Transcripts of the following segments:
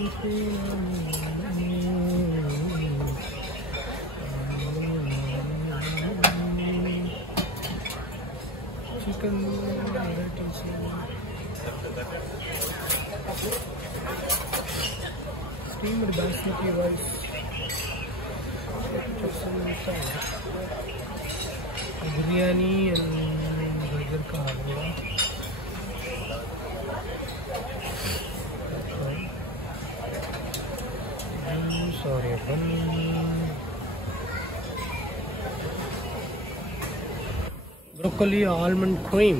Chicken steamed basmati rice, biryani and burger ka halwa. Sorry, broccoli almond cream.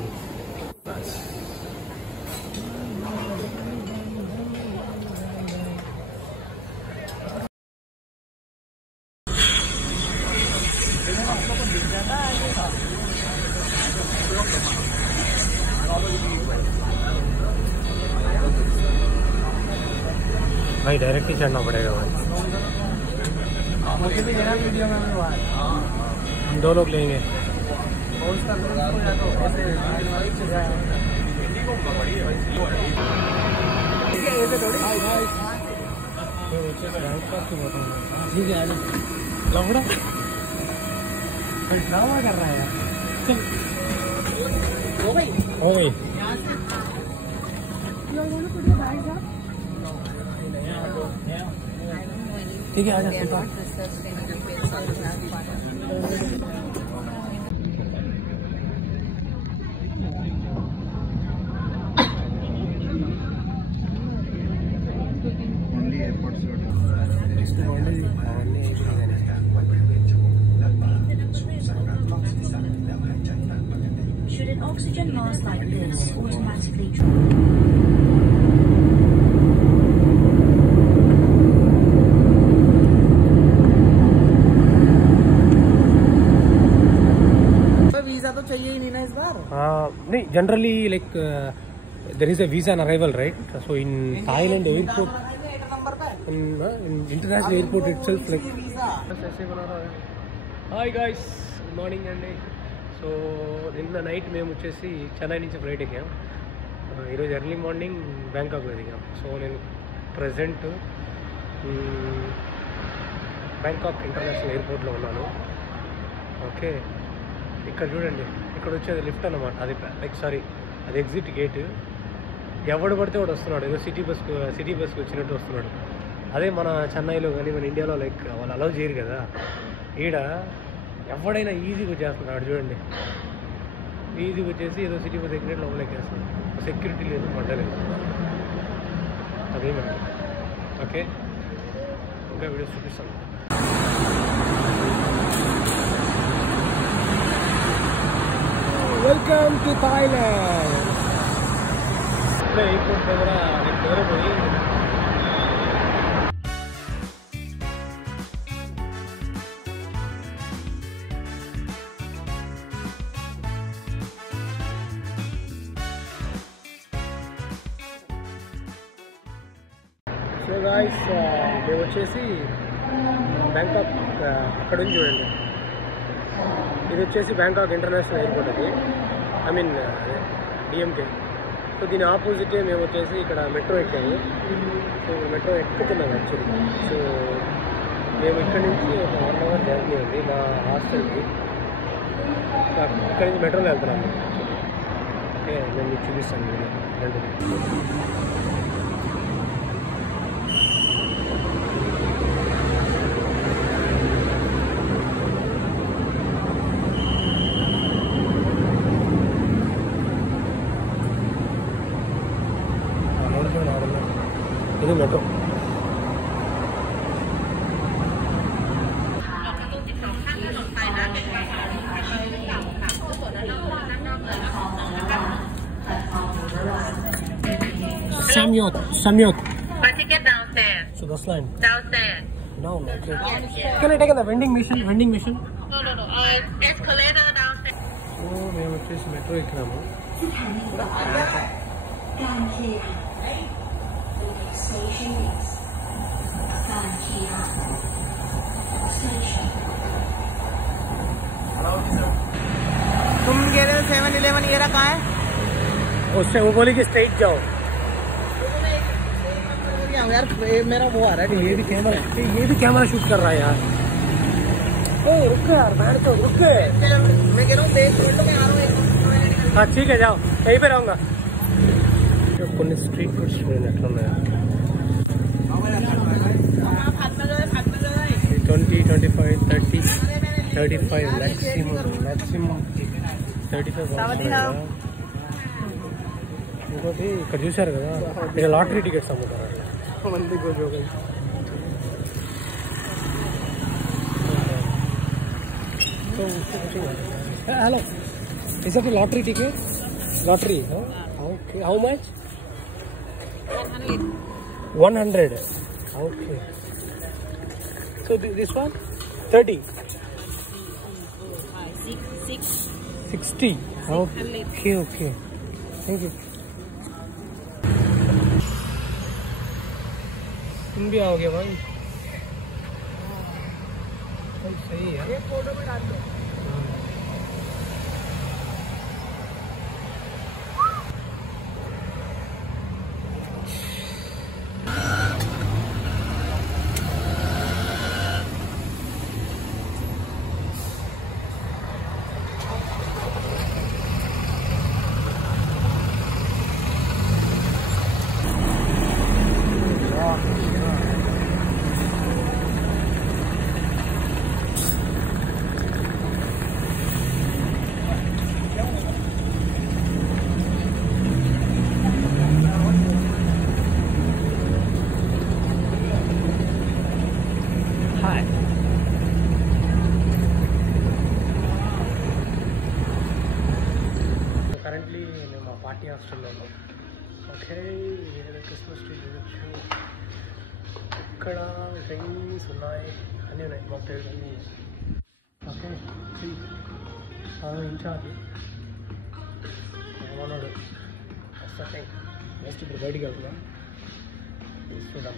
भाई डायरेक्ट ही चढ़ना पड़ेगा भाई। मुझे भी देना वीडियो में हम दो लोग लेंगे। लफड़ा ड्रामा कर रहा है यार। हो गई ठीक है, आ जाते हैं। Should an oxygen mask like this automatically visa तो चाहिए ही नहीं ना इस बार? नहीं, generally like there is a visa on arrival, right? So in Thailand airport, in international airport itself, like. Hi guys, good morning అండి. సో నిన్న నైట్ మేము వచ్చేసి చెన్నై నుంచి ఫ్లైట్ ఎక్కాం. ఈరోజు ఎర్లీ మార్నింగ్ బ్యాంకాక్లో దిగాం. సో నేను ప్రజెంట్ బ్యాంకాక్ ఇంటర్నేషనల్ ఎయిర్పోర్ట్లో ఉన్నాను. ఓకే, ఇక్కడ చూడండి, ఇక్కడ వచ్చేది లిఫ్ట్ అన్నమాట. అది లైక్ సారీ, అది ఎగ్జిట్ గేట్. ఎవడు పడితే వాడు వస్తున్నాడు, ఏదో సిటీ బస్కి వచ్చినట్టు వస్తున్నాడు. అదే మన చెన్నైలో కానీ మన ఇండియాలో లైక్ వాళ్ళు అలౌ చేయరు కదా. ఈడ ఎవడైనా ఈజీగా వచ్చేస్తున్నాడు. చూడండి, ఈజీగా వచ్చేసి ఏదో సిటీ బస్ ఎక్కినట్టు లోపలికి వేస్తున్నాడు. సెక్యూరిటీ లేదు, మడ్డలేదు. అదేమండి. ఓకే, ఇంకా వీడియోస్ చూపిస్తాను. Welcome to Thailand. ఎయిర్పోర్ట్ దగ్గర నేను నిద్రపోయి సో గాయ్స్, మేము వచ్చేసి బ్యాంకాక్ అక్కడ నుంచి చూడండి, ఇది వచ్చేసి బ్యాంకాక్ ఇంటర్నేషనల్ ఎయిర్పోర్ట్. అది ఐ మీన్ డిఎంకే. సో దీని ఆపోజిటే మేము వచ్చేసి ఇక్కడ మెట్రో ఎక్కాము. సో మెట్రో ఎక్కుతున్నాం యాక్చువల్లీ. సో మేము ఇక్కడ నుంచి ఒక 1 అవర్ జర్నీ ఉంది మా హాస్టల్కి. ఇక్కడి నుంచి మెట్రోలో వెళ్తున్నాము. ఓకే, నేను మీకు చూపిస్తాను వీడియో రెండు. ఇది metro. Samyot. My ticket downstairs. So that's line. Downstairs. No, okay. Can I take the vending machine? No. Escalator downstairs. So మేము వచ్చేసి మెట్రో ఎక్కినాము. तुम कह रहे हो 7-11 ये रखा है? उससे वो बोली कि स्ट्रेट जाओ. यार मेरा वो आ रहा है ये भी कैमरा शूट कर रहा है यार। ओ रुक यार, बैठ तो रुक। मैं कह रहा हूँ देख तो मैं आ रहा हूँ। हाँ ठीक है, जाओ, यहीं पे रहूँगा। కొన్ని స్ట్రీట్ ఫుడ్స్ చూడండి ఎట్లా ఉన్నాయో। 20, 25, 30, 35 maximum 35 ఇంకోటి ఇక్కడ చూశారు కదా, ఇక్కడ లాటరీ టికెట్స్ అమ్ముతారు అట్లా మంది గోజోగం। Hello, is that a lottery ticket? Lottery, huh? Okay. How much? 100. Okay. So this one? 30. 60. Okay, okay. Thank you. तुम भी आओगे भाई? सही है। एक फोटो में डाल दो। కరెంట్లీ మేము మా పార్టీ హాస్టల్లో ఉన్నాం. ఓకే, క్రిస్మస్ ట్రీ చూడొచ్చు. ఇక్కడ డ్రింక్స్ ఉన్నాయి, అన్నీ ఉన్నాయి, మాక్టైల్స్ అన్నీ. ఓకే, ఇన్ఛార్జ్ ఏమన్నాడు నెక్స్ట్ ఇప్పుడు బయటికి వెళ్తున్నాం చూద్దాం.